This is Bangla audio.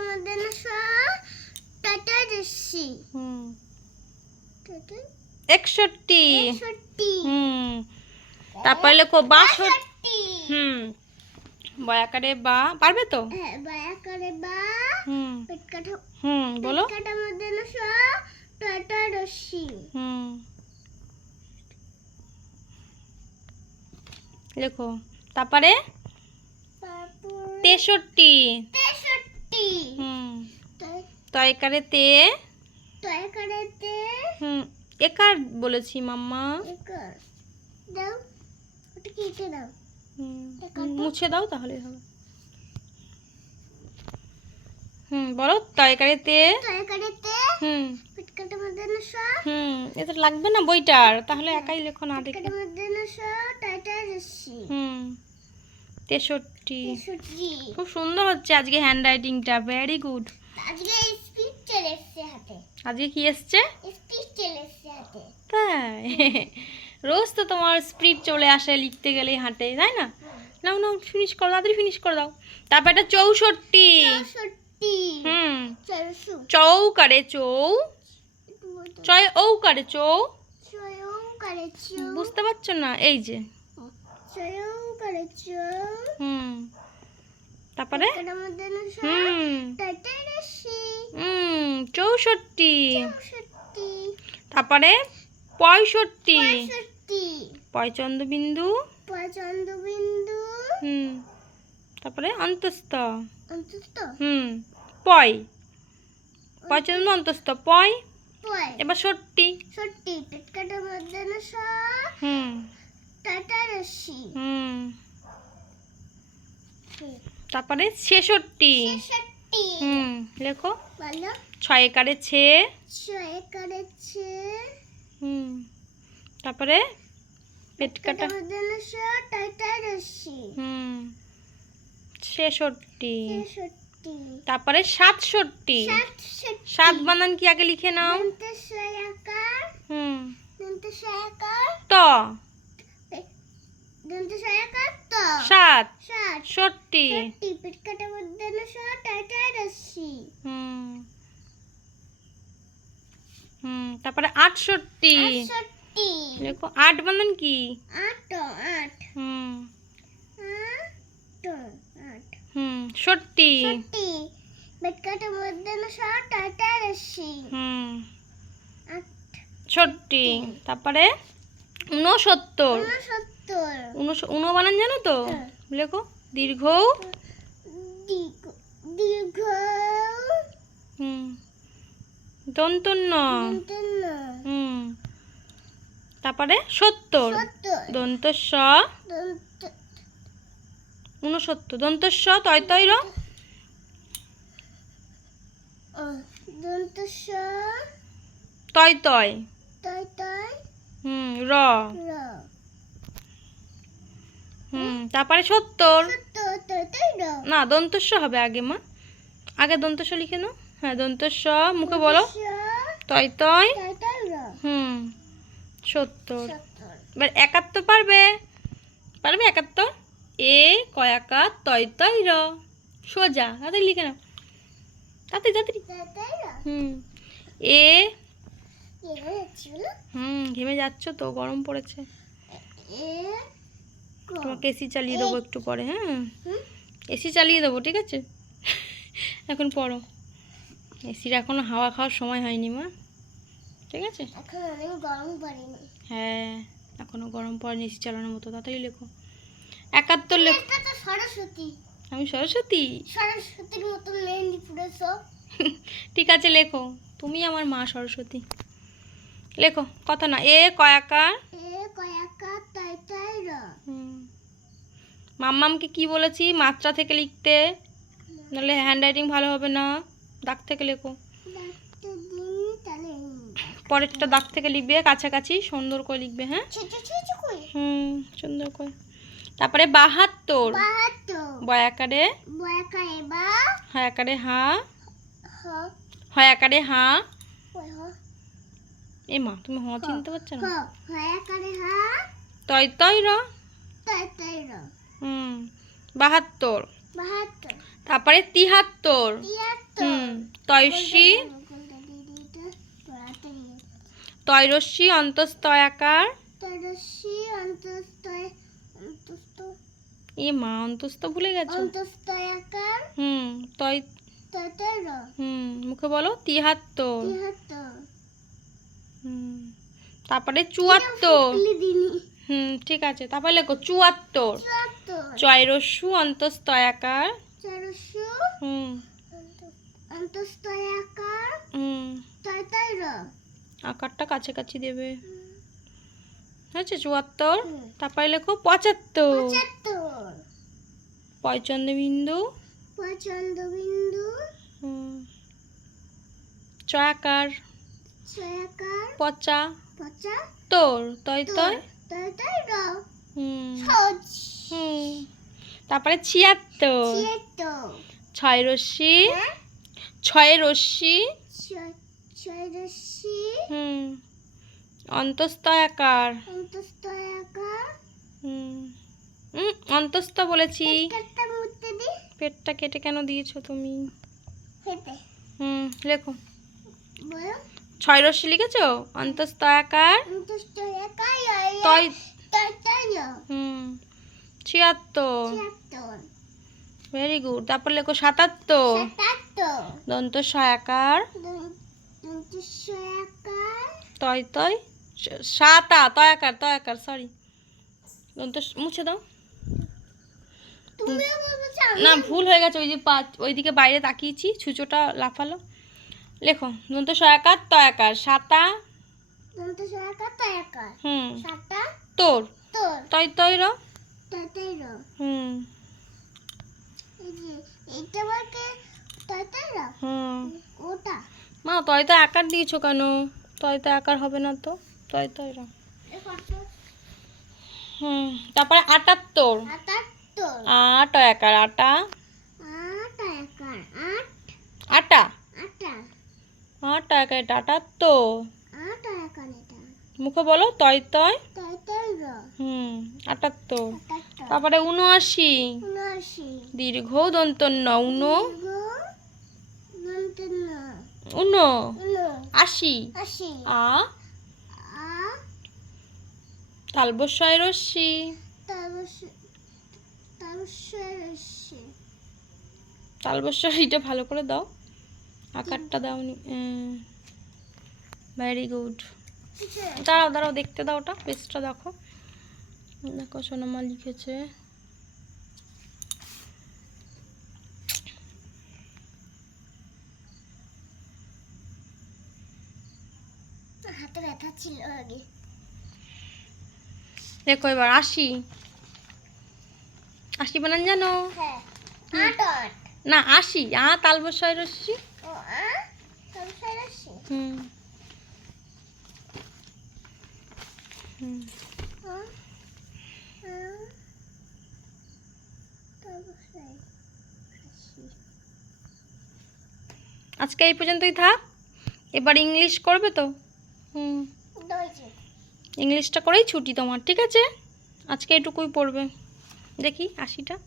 মধ্যে না স টাটা রশ্মি একষট্টি। হুম। তারপরে লেখো বাষট্টি। হুম। বয়াকারে বা পারবে তো? হ্যাঁ বা হুম। হুম বলো। কাটার মধ্যে না স টাটা রশ্মি হুম। লেখো। তারপর তেষট্টি। তেষট্টি। হুম। তয়কারে তে। করাতে হুম। একার বলেছি মাম্মা? একার দাও। ওটা কেটে দাও। হুম, মুছে দাও তাহলে হবে। হুম বলো তয়কারে তে। করাতে হুম। পেট কাটার মধ্যে না স হুম এটা লাগবে না বইটার তাহলে একাই লেখো না দেখে। মধ্যে না স টাটা হুম। তেষট্টি। খুব সুন্দর হচ্ছে আজকে হ্যান্ড রাইটিংটা ভেরি গুড আজকে স্পিড চলে এসছে হাতে। আজকে কি এসছে? তাই। রোজ তো তোমার স্পিড চলে আসে লিখতে গেলেই হাঁটে তাই না? নাও নাও ফিনিশ করো তাড়াতাড়ি ফিনিশ করে দাও। তারপর এটা চৌষট্টি। হুম। চৌকারে চৌ। চয় ঔকারে চৌ। ছয়ও করে চৌ। বুঝতে পারছ না? এই যে। চৌ হুম। তারপরে? হুম। হুম চৌষট্টি। তারপরে? পঁয়ষট্টি। পয়চন্দ্র বিন্দু চন্দ্রবিন্দু হুম। তারপরে অন্তস্থ। অন্তত হুম। পয়। পয়চন্দ্র অন্তস্থ। পয়। এবার ষট্টি। সত্যি পেট কাটার মধ্যে না হুম। টাটা রশ্মি হুম। তারপরে ছেষট্টি। হুম লেখো। ছয় একারে ছে। হুম তারপরে পেট কাটা। হুম ছেষট্টি। তারপরে সাতষট্টি। সাত বানান কি আগে লিখে নাও। হুম। তো। সাত। ষট্টি ষাটটি মধ্যে না স টাটা রশ্মি। হুম। হুম তারপরে আটষট্টি দেখো আট বানান কি? আট আট। হুম। আট হুম ষট্টি কাটার মধ্যে না স টাটা রশ্মি। হুম। আট। ষট্টি তারপরে ঊনসত্তর। ঊনসত্তর। উনো বানান জানো তো? হ্যাঁ। লেখো। দীর্ঘ? দীর্ঘ। হুম। দন্তন্য দন্তন্য হুম। তারপরে সত্তর। দন্তস্ব? দন্ত ঊনসত্তর। দন্তস্ব তয় তয় র ও, দন্ত তয় তয়। তয় তয়। হুম র। র। হুম? তারপরে সত্তর। না দন্তস্ব হবে আগে মা। আগে দন্তস্ব লিখে নাও। হ্যাঁ দন্তস্ব মুখে বলো। তয় তয়। হুম সত্তর। এবার একাত্তর পারবে? পারবে একাত্তর? এ কয়াকার তয় তয় র। সোজা তাড়াতাড়ি লিখে নাও। তাড়াতাড়ি তাড়াতাড়ি। হুম এ। হুম ঘেমে যাচ্ছ তো গরম পড়েছে। তোমাকে এসি চালিয়ে দেবো একটু পরে হ্যাঁ? এসি চালিয়ে দেবো ঠিক আছে? এখন পড়ো। এসির এখনও হাওয়া খাওয়ার সময় হয়নি মা। ঠিক আছে? এখন অনেক গরম পড়েনি। হ্যাঁ এখনও গরম পড়েনি এসি চালানোর মতো তাড়াতাড়ি লেখো। একাত্তর লেখো সরস্বতী। আমি সরস্বতী? সরস্বতীর মতন মেহেন্দি ঠিক আছে লেখো। তুমি আমার মা সরস্বতী। লেখো কথা না। এ কয়াকার এ কয়াকা তয় তয় র হুম মাম্মামকে কি বলেছি? মাত্রা থেকে লিখতে। নাহলে হ্যান্ড রাইটিং ভালো হবে না। দাগ থেকে লেখো। পরেরটা দাগ থেকে লিখবে কাছাকাছি সুন্দর করে লিখবে হ্যাঁ? হুম সুন্দর করে। তারপরে বাহাত্তর। বয়াকারে হয়াকারে হা হয়াকারে হা? এ মা তুমি হ চিনতে পারছ না? তয় তয় র। তয় তয় র। হুম বাহাত্তর। তারপরে তিহাত্তর। হুম তয়সী তৈরস্যি অন্তস্তয়াকার। এ মা অন্তস্ত ভুলে গেছো? হুম তয় হুম মুখে বলো তিহাত্তর। হুম তারপরে চুয়াত্তর। হুম ঠিক আছে। তারপরে লেখো চুয়াত্তর। চয়রস্যু অন্তস্তয়াকার। হুম। অন্তস্তয়াকার। হুম। আকারটা কাছাকাছি দেবে। হয়েছে চুয়াত্তর। তারপরে লেখো পঁচাত্তর। পয়চন্দ্র বিন্দু পছন্দ বিন্দু হুম। চয়াকার। ছয়াকার পচা। পচা। তোর তয় তয়। তারপরে ছিয়াত্তর। ছয় রশ্মি। হ্যাঁ? ছয় রশ্মি। ছয়- ছয়রশ্মি হুম। অন্তস্তয়াকার অন্তস্তয়াকার হুম। হুম অন্তস্থ বলেছি। পেটটা কেটে কেন দিয়েছ তুমি? হুম লেখো। ছয় রশ্মি লিখেছো? অন্তস্তয়াকার অন্তস্তয়াকার তয় হুম ছিয়াত্তর। ভেরি গুড তারপর লেখো সাতাত্তর। দন্ত সয়াকার। তয় তয় সাতা তয়াকার তয়াকার সরি দন্ত মুছে দাও। না ভুল হয়ে গেছে ওই যে পাঁচ ওইদিকে বাইরে তাকিয়েছি ছুঁচোটা লাফালো। লেখো দন্ত সয়াকার তয়াকার সাতা হুম। তোর? তয় তয় র? হুম। হুম। ওটা। মা তয় তো আকার দিয়েছ কেন? তয় তো আকার হবে না তো? তয় তয় র। হুম। তারপরে আটাত্তর আট একার আটা। আট আটা। একার এটা আটাত্তর মুখে বলো তয় তয়। হুম আটাত্তর। তারপরে উনআশি দীর্ঘ উনো নন্তন্ন উনো উন আশি। আ। তালবস্বয় রশ্মি তালবস্বয়টা ভালো করে দাও। আকারটা দাওনি। ভেরি গুড দাঁড়াও দাঁড়াও দেখতে দাও ওটা পেজটা দেখো। দেখো সোনামা লিখেছে। হাতে ব্যথা ছিল আগে। দেখো এবার আশি। আশি বানান জানো? হ্যাঁ। না আশি। আ রশ্মি। তারপর আসি হুম হুম আ আ তারপর আসি আজকে এই পর্যন্তই থাক। এবার ইংলিশ করবে তো? হুম। ইংলিশটা করেই ছুটি তোমার, ঠিক আছে? আজকে এটুকুই পড়বে। দেখি, আশিটা।